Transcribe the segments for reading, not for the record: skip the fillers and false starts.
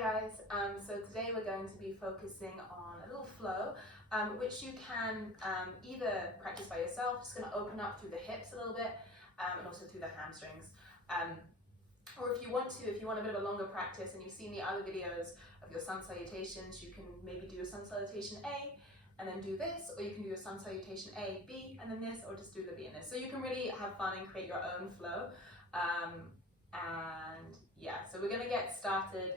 guys, so today we're going to be focusing on a little flow, which you can either practice by yourself, just going to open up through the hips a little bit, and also through the hamstrings. Or if you want a bit of a longer practice and you've seen the other videos of your sun salutations, you can maybe do a sun salutation A, and then do this, or you can do a sun salutation A, B, and then this, or just do the B and this. So you can really have fun and create your own flow. And yeah, so we're going to get started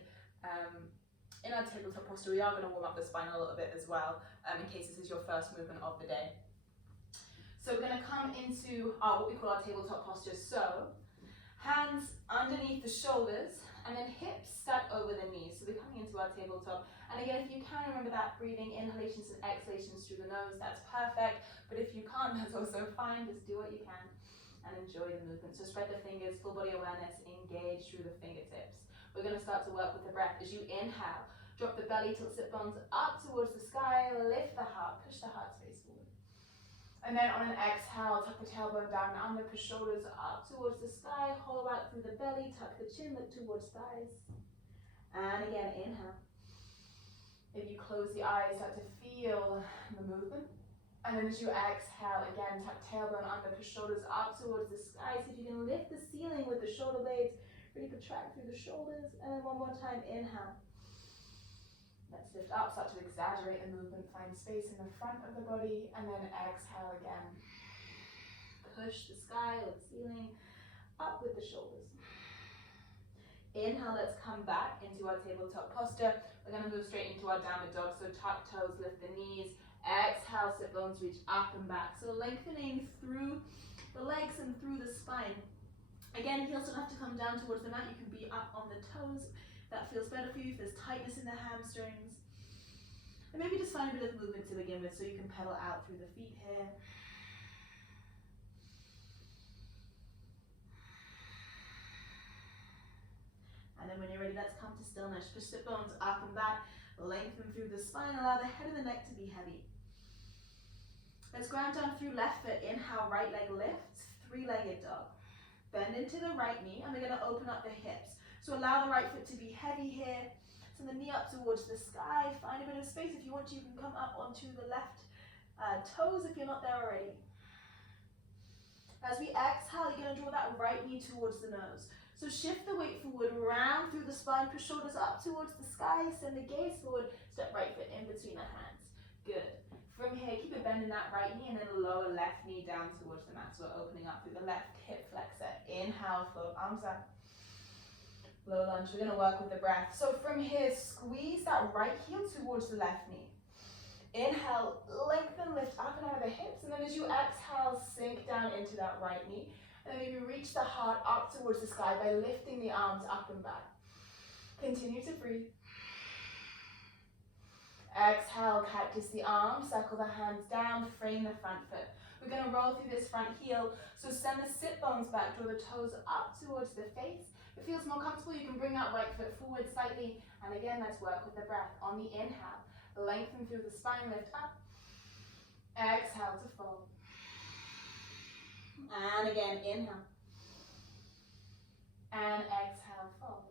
in our tabletop posture. We are going to warm up the spine a little bit as well, in case this is your first movement of the day. So we're going to come into what we call our tabletop posture. So hands underneath the shoulders, and then hips stack over the knees. So we're coming into our tabletop. And again, if you can remember that, breathing inhalations and exhalations through the nose, that's perfect. But if you can't, that's also fine. Just do what you can and enjoy the movement. So spread the fingers, full body awareness, engage through the fingertips. We're going to start to work with the breath. As you inhale, drop the belly, tilt sit bones up towards the sky, lift the heart, push the heart space forward. And then on an exhale, tuck the tailbone down and under, push shoulders up towards the sky, hollow out through the belly, tuck the chin, look towards thighs. And again, inhale. If you close the eyes, start to feel the movement. And then as you exhale, again, tuck tailbone under, push shoulders up towards the sky. See if you can lift the ceiling with the shoulder blades. Really contract through the shoulders. And then one more time, inhale. Let's lift up, start to exaggerate the movement. Find space in the front of the body. And then exhale again. Push the sky or the ceiling up with the shoulders. Inhale, let's come back into our tabletop posture. We're going to move straight into our downward dog. So tuck toes, lift the knees. Exhale, sit bones reach up and back. So lengthening through the legs and through the spine. Again, heels don't have to come down towards the mat. You can be up on the toes. That feels better for you if there's tightness in the hamstrings. And maybe just find a bit of movement to begin with so you can pedal out through the feet here. And then when you're ready, let's come to stillness. Push sit bones up and back. Lengthen through the spine. Allow the head and the neck to be heavy. Let's ground down through left foot. Inhale, right leg lifts. Three-legged dog. Bend into the right knee, and we're going to open up the hips. So allow the right foot to be heavy here. Send the knee up towards the sky. Find a bit of space. If you want to, you can come up onto the left toes if you're not there already. As we exhale, you're going to draw that right knee towards the nose. So shift the weight forward, round through the spine, push shoulders up towards the sky, send the gaze forward, step right foot in between the hands. Good. From here, keep it bending that right knee and then lower left knee down towards the mat. So we're opening up through the left hip flexor. Inhale, float arms up. Low lunge. We're going to work with the breath. So from here, squeeze that right heel towards the left knee. Inhale, lengthen, lift up and out of the hips. And then as you exhale, sink down into that right knee. And maybe reach the heart up towards the sky by lifting the arms up and back. Continue to breathe. Exhale, cactus the arms, circle the hands down, frame the front foot. We're going to roll through this front heel. So send the sit bones back, draw the toes up towards the face. If it feels more comfortable, you can bring that right foot forward slightly. And again, let's work with the breath. On the inhale, lengthen through the spine, lift up. Exhale to fold. And again, inhale. And exhale, fold.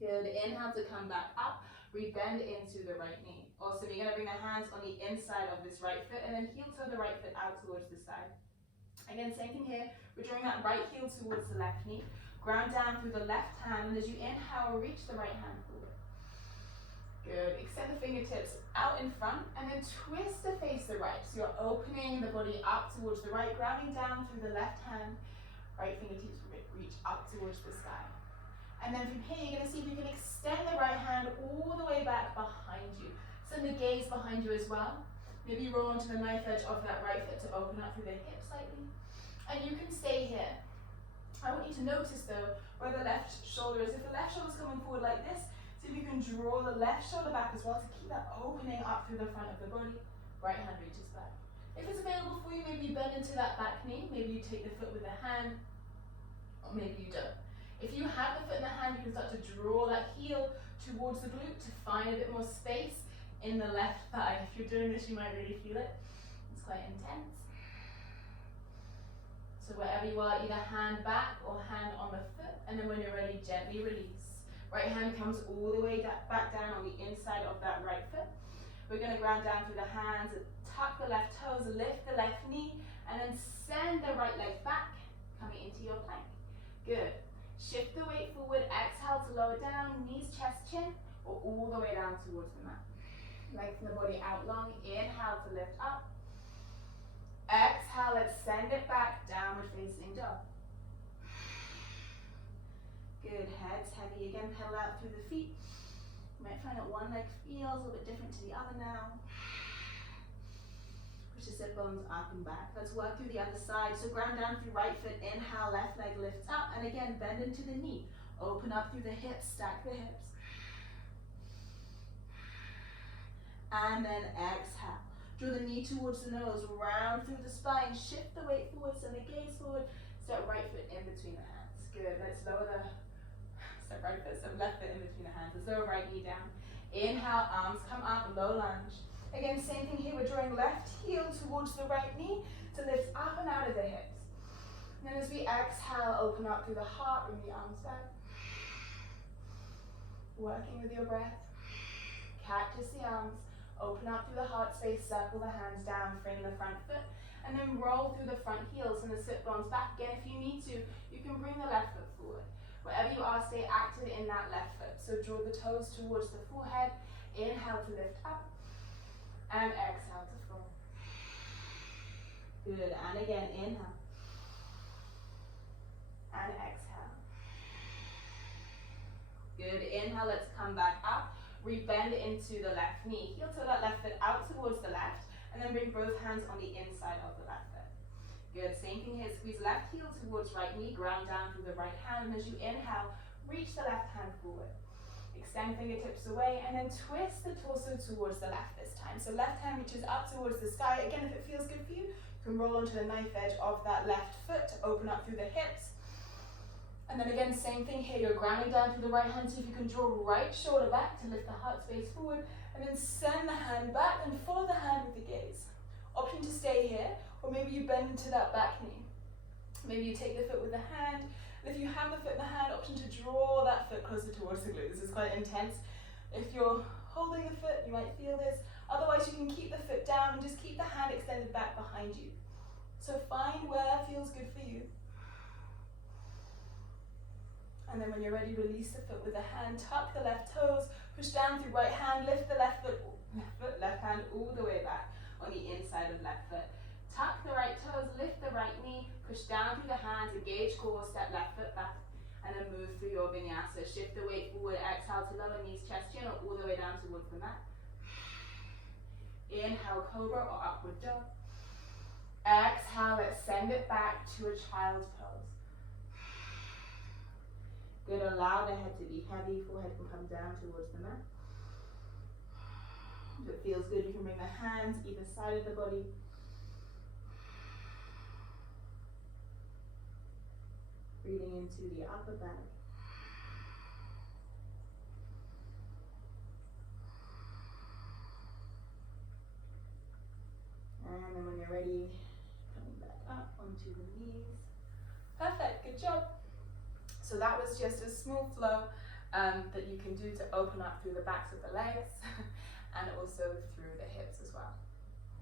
Good. Inhale to come back up. Rebend into the right knee. Also, you're going to bring the hands on the inside of this right foot and then heel toe the right foot out towards the side. Again, same thing here. We're drawing that right heel towards the left knee. Ground down through the left hand, and as you inhale, reach the right hand forward. Good. Extend the fingertips out in front and then twist to face the right. So you're opening the body up towards the right, grounding down through the left hand. Right fingertips reach up towards the sky. And then from here, you're going to see if you can extend the right hand all the way back behind you. Send the gaze behind you as well. Maybe roll onto the knife edge of that right foot to open up through the hip slightly. And you can stay here. I want you to notice though where the left shoulder is. If the left shoulder is coming forward like this, see if you can draw the left shoulder back as well to keep that opening up through the front of the body. Right hand reaches back. If it's available for you, maybe you bend into that back knee. Maybe you take the foot with the hand, or maybe you don't. If you have the foot in the hand, you can start to draw that heel towards the glute to find a bit more space in the left thigh. If you're doing this, you might really feel it. It's quite intense. So wherever you are, either hand back or hand on the foot, and then when you're ready, gently release. Right hand comes all the way back down on the inside of that right foot. We're going to ground down through the hands, tuck the left toes, lift the left knee, and then send the right leg back, coming into your plank. Good. Shift the weight forward, exhale to lower down, knees, chest, chin, or all the way down towards the mat. Lengthen the body out long, inhale to lift up. Exhale, let's send it back, downward facing dog. Good, head's heavy again, pedal out through the feet. You might find that one leg feels a little bit different to the other now. Push the sit bones up and back. Let's work through the other side. So ground down through right foot, inhale, left leg lifts up, and again, bend into the knee. Open up through the hips, stack the hips. And then exhale. Draw the knee towards the nose, round through the spine, shift the weight forward, send the gaze forward, step right foot in between the hands. Good, let's lower the step right foot, step left foot in between the hands. Let's lower right knee down. Inhale, arms come up, low lunge. Again, same thing here, we're drawing left heel towards the right knee to lift up and out of the hips. And then as we exhale, open up through the heart, bring the arms back. Working with your breath. Cactus the arms, open up through the heart space, circle the hands down, frame the front foot, and then roll through the front heels and the sit bones back. Again, if you need to, you can bring the left foot forward. Wherever you are, stay active in that left foot. So draw the toes towards the forehead, inhale to lift up, and exhale to fall. Good, and again, inhale, and exhale. Good, inhale, let's come back up. Rebend into the left knee. Heel toe that left foot out towards the left, and then bring both hands on the inside of the left foot. Good, same thing here, squeeze left heel towards right knee, ground down through the right hand, and as you inhale, reach the left hand forward. Extend fingertips away, and then twist the torso towards the left this time. So left hand reaches up towards the sky. Again, if it feels good for you, you can roll onto the knife edge of that left foot to open up through the hips. And then again, same thing here, you're grounding down through the right hand, so if you can draw right shoulder back to lift the heart space forward, and then send the hand back and follow the hand with the gaze. Option to stay here, or maybe you bend into that back knee. Maybe you take the foot with the hand, and if you have the foot in the hand, option to draw that foot closer towards the glute. This is quite intense. If you're holding the foot, you might feel this. Otherwise, you can keep the foot down and just keep the hand extended back behind you. So find where feels good for you. And then when you're ready, release the foot with the hand, tuck the left toes, push down through right hand, lift the left hand all the way back on the inside of left foot. Tuck the right toes, lift the right knee, push down through the hands, engage core, step left foot back, and then move through your vinyasa. Shift the weight forward, exhale to lower knees, chest, chin, or all the way down towards the mat. Inhale, cobra or upward dog. Exhale, let's send it back to a child's pose. Good, allow the head to be heavy, forehead can come down towards the mat. If it feels good, you can bring the hands either side of the body. Breathing into the upper back. And then when you're ready, coming back up onto the knees. Perfect, good job. So that was just a small flow that you can do to open up through the backs of the legs and also through the hips as well.